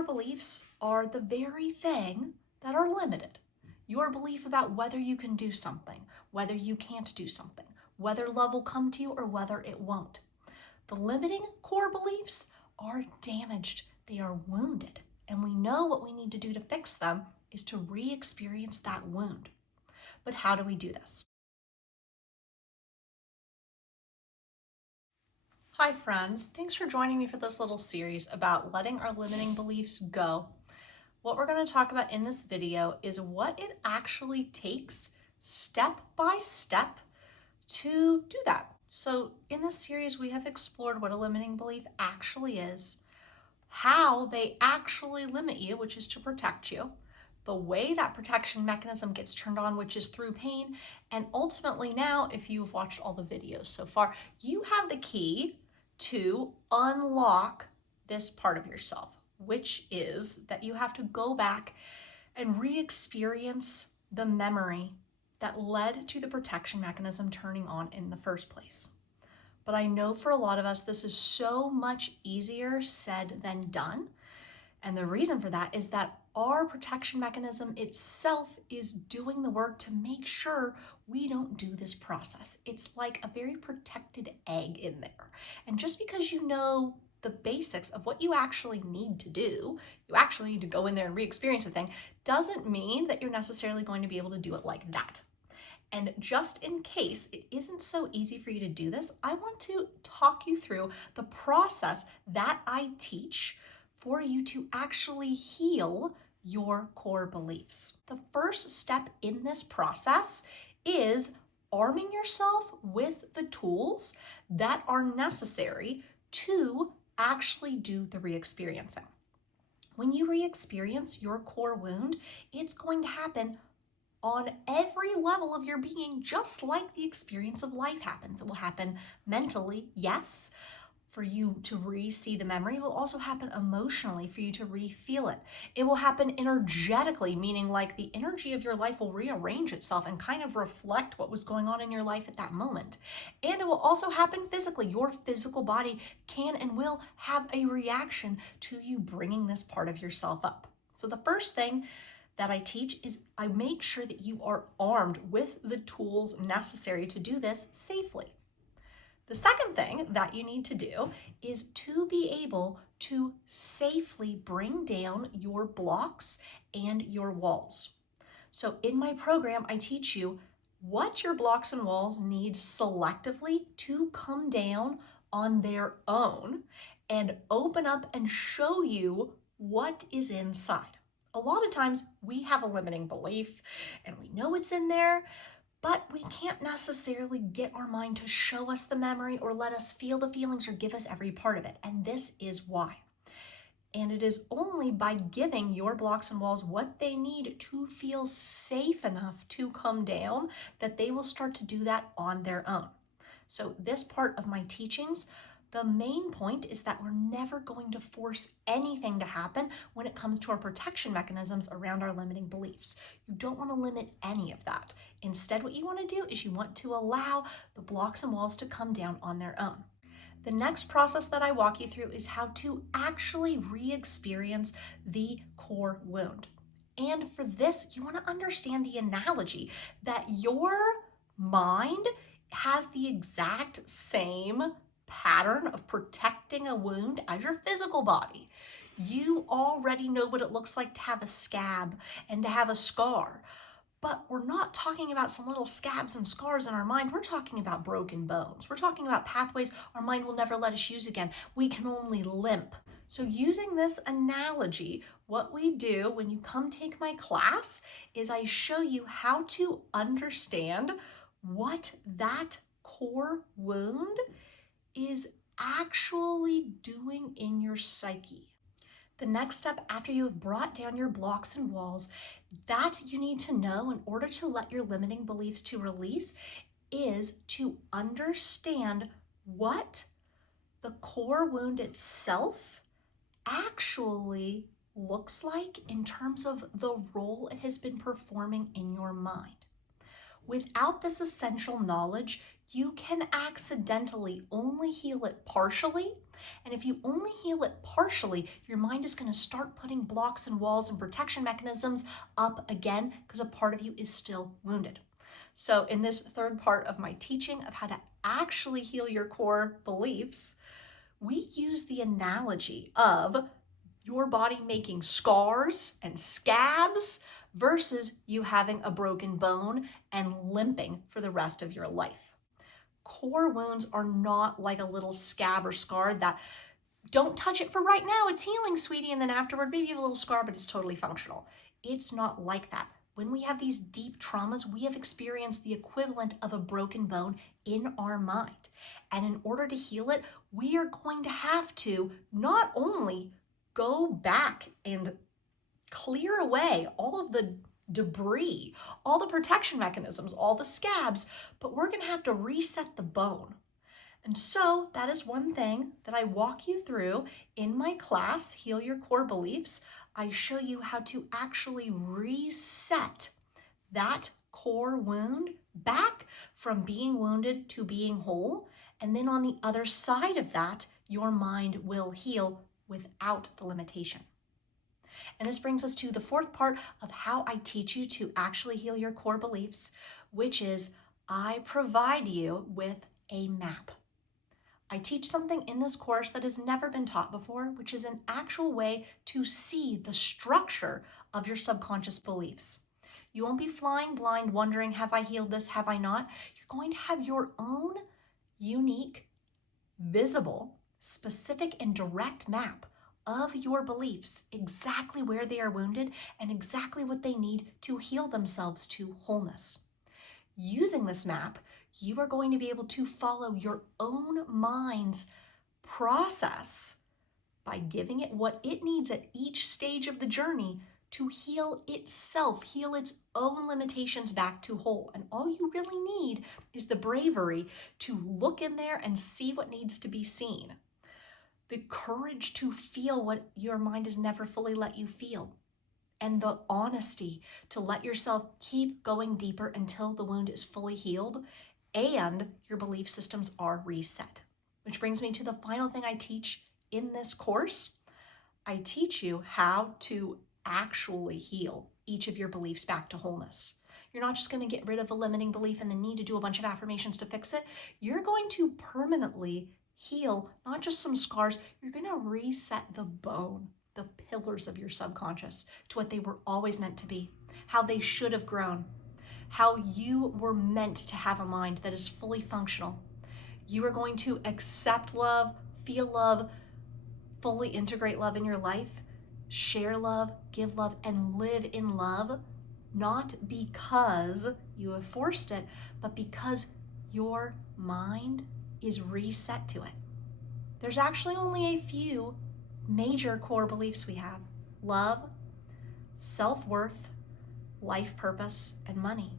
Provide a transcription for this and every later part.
core beliefs are the very thing that are limited. Your belief about whether you can do something, whether you can't do something, whether love will come to you or whether it won't. The limiting core beliefs are damaged, they are wounded, and we know what we need to do to fix them is to re-experience that wound. But how do we do this? Hi friends, thanks for joining me for this little series about letting our limiting beliefs go. What we're going to talk about in this video is what it actually takes step by step to do that. So in this series, we have explored what a limiting belief actually is, how they actually limit you, which is to protect you, the way that protection mechanism gets turned on, which is through pain, and ultimately now, if you've watched all the videos so far, you have the key to unlock this part of yourself, which is that you have to go back and re-experience the memory that led to the protection mechanism turning on in the first place. But I know for a lot of us, this is so much easier said than done. And the reason for that is that our protection mechanism itself is doing the work to make sure we don't do this process. It's like a very protected egg in there. And just because you know the basics of what you actually need to do, you actually need to go in there and re-experience the thing, doesn't mean that you're necessarily going to be able to do it like that. And just in case it isn't so easy for you to do this, I want to talk you through the process that I teach for you to actually heal your core beliefs. The first step in this process is arming yourself with the tools that are necessary to actually do the re-experiencing. When you re-experience your core wound, it's going to happen on every level of your being, just like the experience of life happens. It will happen mentally, yes, for you to re-see the memory. It will also happen emotionally for you to re-feel it. It will happen energetically, meaning like the energy of your life will rearrange itself and kind of reflect what was going on in your life at that moment. And it will also happen physically. Your physical body can and will have a reaction to you bringing this part of yourself up. So the first thing that I teach is I make sure that you are armed with the tools necessary to do this safely. The second thing that you need to do is to be able to safely bring down your blocks and your walls. So in my program, I teach you what your blocks and walls need selectively to come down on their own and open up and show you what is inside. A lot of times we have a limiting belief and we know it's in there, but we can't necessarily get our mind to show us the memory or let us feel the feelings or give us every part of it. And this is why. And it is only by giving your blocks and walls what they need to feel safe enough to come down that they will start to do that on their own. So this part of my teachings, the main point is that we're never going to force anything to happen when it comes to our protection mechanisms around our limiting beliefs. You don't want to limit any of that. Instead, what you want to do is you want to allow the blocks and walls to come down on their own. The next process that I walk you through is how to actually re-experience the core wound. And for this, you want to understand the analogy that your mind has the exact same pattern of protecting a wound as your physical body. You already know what it looks like to have a scab and to have a scar. But we're not talking about some little scabs and scars in our mind. We're talking about broken bones. We're talking about pathways our mind will never let us use again. We can only limp. So using this analogy, what we do when you come take my class is I show you how to understand what that core wound is actually doing in your psyche. The next step after you have brought down your blocks and walls that you need to know in order to let your limiting beliefs to release is to understand what the core wound itself actually looks like in terms of the role it has been performing in your mind. Without this essential knowledge, you can accidentally only heal it partially. And if you only heal it partially, your mind is going to start putting blocks and walls and protection mechanisms up again because a part of you is still wounded. So in this third part of my teaching of how to actually heal your core beliefs, we use the analogy of your body making scars and scabs versus you having a broken bone and limping for the rest of your life. Core wounds are not like a little scab or scar that don't touch it for right now, it's healing, sweetie, and then afterward maybe you have a little scar but it's totally functional. It's not like that. When we have these deep traumas, we have experienced the equivalent of a broken bone in our mind. And in order to heal it, we are going to have to not only go back and clear away all of the debris, all the protection mechanisms, all the scabs, but we're going to have to reset the bone. And so that is one thing that I walk you through in my class, Heal Your Core Beliefs. I show you how to actually reset that core wound back from being wounded to being whole. And then on the other side of that, your mind will heal without the limitation. And this brings us to the fourth part of how I teach you to actually heal your core beliefs, which is I provide you with a map. I teach something in this course that has never been taught before, which is an actual way to see the structure of your subconscious beliefs. You won't be flying blind wondering, have I healed this, have I not? You're going to have your own unique, visible, specific, and direct map of your beliefs, exactly where they are wounded and exactly what they need to heal themselves to wholeness. Using this map, you are going to be able to follow your own mind's process by giving it what it needs at each stage of the journey to heal itself, heal its own limitations back to whole. And all you really need is the bravery to look in there and see what needs to be seen. The courage to feel what your mind has never fully let you feel. And the honesty to let yourself keep going deeper until the wound is fully healed and your belief systems are reset. Which brings me to the final thing I teach in this course. I teach you how to actually heal each of your beliefs back to wholeness. You're not just going to get rid of a limiting belief and then need to do a bunch of affirmations to fix it. You're going to permanently heal not just some scars, you're going to reset the bone, the pillars of your subconscious to what they were always meant to be, how they should have grown, how you were meant to have a mind that is fully functional. You are going to accept love, feel love, fully integrate love in your life, share love, give love, and live in love, not because you have forced it, but because your mind is reset to it. There's actually only a few major core beliefs we have: love, self-worth, life purpose, and money.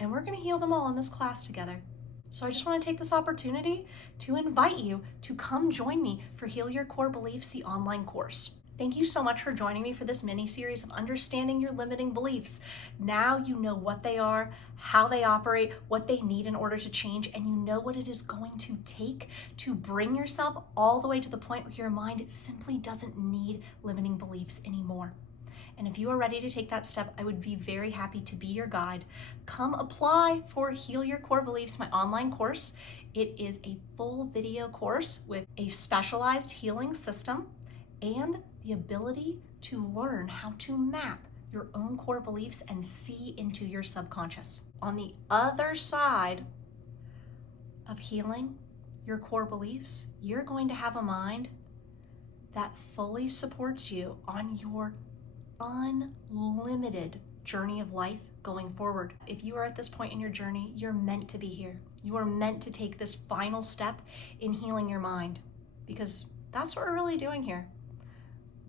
And we're going to heal them all in this class together. So I just want to take this opportunity to invite you to come join me for Heal Your Core Beliefs, the online course. Thank you so much for joining me for this mini series of understanding your limiting beliefs. Now you know what they are, how they operate, what they need in order to change, and you know what it is going to take to bring yourself all the way to the point where your mind simply doesn't need limiting beliefs anymore. And if you are ready to take that step, I would be very happy to be your guide. Come apply for Heal Your Core Beliefs, my online course. It is a full video course with a specialized healing system and the ability to learn how to map your own core beliefs and see into your subconscious. On the other side of healing your core beliefs, you're going to have a mind that fully supports you on your unlimited journey of life going forward. If you are at this point in your journey, you're meant to be here. You are meant to take this final step in healing your mind, because that's what we're really doing here.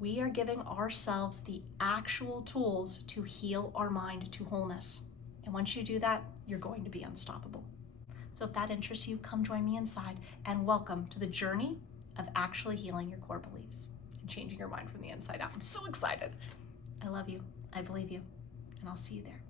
We are giving ourselves the actual tools to heal our mind to wholeness. And once you do that, you're going to be unstoppable. So if that interests you, come join me inside, and welcome to the journey of actually healing your core beliefs and changing your mind from the inside out. I'm so excited. I love you, I believe you, and I'll see you there.